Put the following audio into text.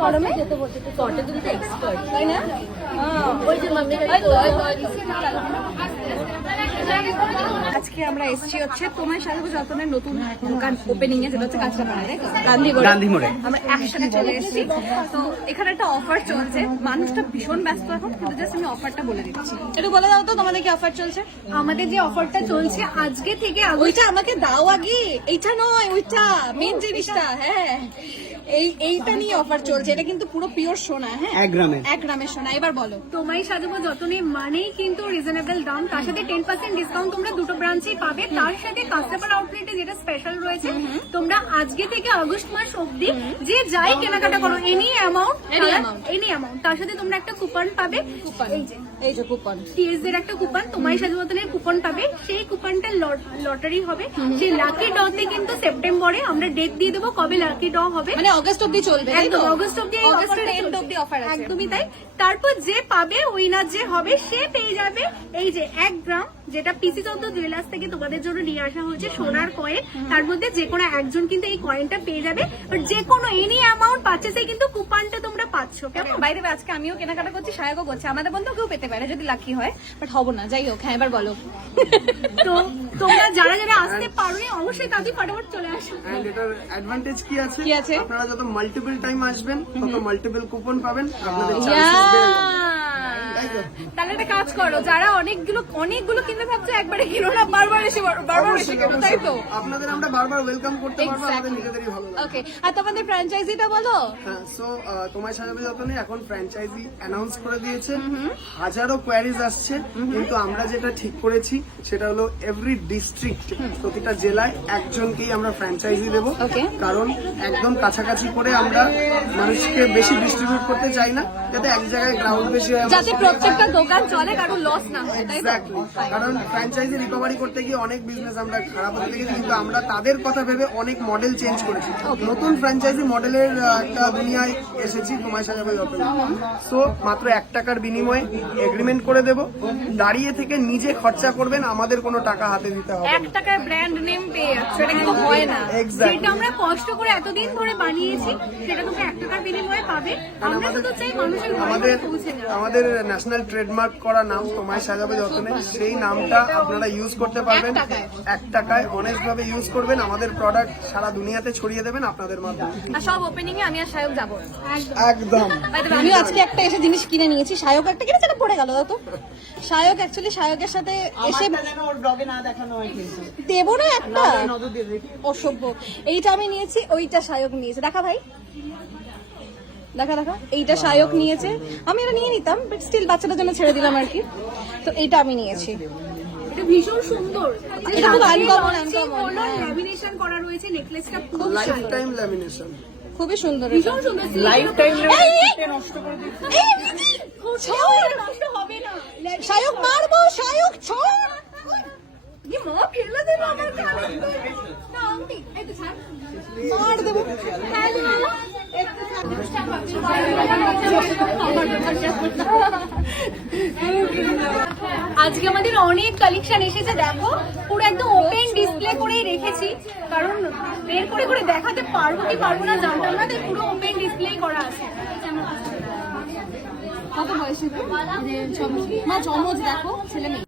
গরমে যেতে বলছে তো তাই না ওই যে আজকে আমরা এসেছি হচ্ছে তোমার সাজাবো যতনের নতুন দোকান ওপেনিং এ যেটা হচ্ছে কাঁচরাপাড়ায় তাই গান্ধী গান্ধী মোড়ে। আমরা একসাথে চলে এসেছি। তো এখানে একটা অফার চলছে। মানুষটা ভীষণ ব্যস্ত এখন কিন্তু জাস্ট আমি অফারটা বলে দিচ্ছি। একটু বলে দাও তো তোমাদের কি অফার চলছে? আমাদের যে অফারটা চলছে আজকে থেকে ওইটা আমাকে দাও আগে। এইটা নয় ওইটা মেন জিনিসটা হ্যাঁ। এই এইটা নিয়ে অফার চলছে। এটা কিন্তু পুরো পিওর সোনা হ্যাঁ? এক গ্রামের। এক গ্রামের সোনা। এবার বলো। তোমায় সাজাবো যতনে মানেই কিন্তু রিজনেবল দাম তার সাথে টেন পার্সেন্ট ডিসকাউন্ট তোমরা দুটো ব্রাঞ্চেই পাবে। তার সাথে কাস্টমার আউটলেটে যেটা স্পেশাল রয়েছে তোমরা আজকে থেকে আগস্ট মাস অবধি যে যাই কেনাকাটা করো any amount Any amount. Any amount তার সাথে তোমরা একটা কুপন পাবে। কুপন এই যে। এই যে কুপন টিএস এর একটা কুপন তোমায় সাজুমতনের কুপন পাবে। সেই কুপনটা লটারি হবে। সেই লাকি ডতে কিন্তু সেপ্টেম্বরে আমরা ডেট দিয়ে দেবো কবে লাকি ড হবে। মানে অগস্ট অব্দি চলবে তাই তো? একদম অগস্ট অব্দি এই অগস্টের offerটা এন্ড চলছে। অব্দি অফার আছে একদমই তাই তারপর যে পাবে উইনার যে হবে সে পেয়ে যাবে এই যে এক গ্রাম যেটা পিসি চন্দ্র জুয়েলার্স থেকে তোমাদের জন্য নিয়ে আসা হয়েছে সোনার কয়েন তার মধ্যে যে কোনো একজন কিন্তু এই কয়েনটা পেয়ে যাবে। আর যে কোনো এনি অ্যামাউন্ট পাচ্ছে কিন্তু কুপনটা তোমরা পাচ্ছ। কেমন? বাইরে আজকে আমিও কেনাকাটা করছি সায়কও করছে। আমাদের বন্ধু কেউ পেতে পারে যদি লাকি হয়। বাট হব না যাই হোক হ্যাঁ এবার বলো। তো তোমরা যারা যারা আসতে পারোনি অবশ্যই তাদের ফটাফট চলে আসো। এন্ড এটার অ্যাডভান্টেজ কি আছে? কি আছে? আপনারা যত মাল্টিপল টাইম আসবেন তত মাল্টিপল কুপন পাবেন। আপনাদের চান্সেস? তাহলে একটা কাজ করো যারা অনেকগুলো অনেকগুলো কিনতে ভাবছ একবারে কিনো না বারবার এসে বারবার এসে কিনো তাই তো? আপনাদের আমরা বারবার ওয়েলকাম করতে পারব আমাদের নিজেদেরই ভালো লাগে। ওকে আর তোমাদের ফ্র্যাঞ্চাইজিটা বলো? হ্যাঁ সো তোমার সাজাবে যতনে এখন ফ্র্যাঞ্চাইজি অ্যানাউন্স করে দিয়েছে। হাজারো কোয়ারিজ আসছে কিন্তু আমরা যেটা ঠিক করেছি সেটা হলো এভরি ডিস্ট্রিক্ট প্রতিটা জেলায় একজনকেই আমরা ফ্র্যাঞ্চাইজি দেবো. কারণ একদম কাছাকাছি করে আমরা মানুষকে বেশি ডিস্ট্রিবিউট করতে চাই না। যাতে এক জায়গায় ক্রাউড বেশি হয় যাতে প্রত্যেকটা দোকান চলে কারও লস না হয় কারণ ফ্র্যাঞ্চাইজি রিকভারি করতে গিয়ে অনেক বিজনেস আমরা খারাপ হতে দেখেছি কিন্তু আমরা তাদের কথা ভেবে অনেক মডেল চেঞ্জ করেছি। নতুন ফ্র্যাঞ্চাইজি মডেলের একটা দুনিয়ায় এসেছি তোমার যত সো মাত্র এক টাকার বিনিময়ে এগ্রিমেন্ট করে দেব। দাঁড়িয়ে থেকে নিজে খরচা করবেন আমাদের কোনো টাকা হাতে দিতে হবে এক টাকার ব্র্যান্ড নেম পেয়ে যাচ্ছে এটা কিন্তু হয় না। যেটা আমরা কষ্ট করে এতদিন ধরে বানিয়েছি সেটা তোমরা এক টাকার বিনিময়ে পাবে। আমরা শুধু চাই মানুষের ঘরে আমাদের আমাদের ন্যাশনাল ট্রেডমার্ক করা নাম তোমায় সাজাবে যতনে সেই নামটা আপনারা ইউজ করতে পারবেন। এক টাকায়। এক টাকায় অনেস্ট ভাবে ইউজ করবেন। আমাদের প্রোডাক্ট সারা দুনিয়াতে ছড়িয়ে দেবেন আপনাদের মাধ্যমে। আর সব ওপেনিং এ আমি আর সায়ক যাব একদম। আমি আজকে একটা এসে জিনিস কিনে নিয়েছি। সায়ক একটা কিনেছে না পড়ে গেল তো। সায়ক অ্যাকচুয়ালি সায়কের সাথে এসে দেবো না একটা? অসভ্য। এইটা আমি নিয়েছি ওইটা সায়ক নিয়েছে। দেখা ভাই। দেখা দেখা। এইটা সায়ক নিয়েছে। আমি এটা নিয়ে নিতাম বাট স্টিল বাচ্চাটার জন্য ছেড়ে দিলাম আর কি। তো এইটা আমি নিয়েছি। এটা ভীষণ সুন্দর। এটা খুব হ্যাঁ। ল্যামিনেশন করা রয়েছে নেকলেসটা খুব লাইফ টাইম ল্যামিনেশন খুবই সুন্দর এটা। ভীষণ সুন্দর। লাইফ এই, এই, এই, ছাড়। নষ্ট হবে না। সায়ক মারবো সায়ক ছাড়! কি মা ফেলে দিল আমার কানে না আন্টি এই তো ছাড়। মার দেবো। আজকে আমাদের অনেক কালেকশন এসেছে, দেখো। পুরো একদম ওপেন ডিসপ্লে করেই রেখেছি। কারণ বের করে করে দেখাতে পারব কি পারব না জানতাম না, তাই পুরো ওপেন ডিসপ্লে করা আছে। কত বয়সে মা জমজ দেখো, ছেলে মেয়ে।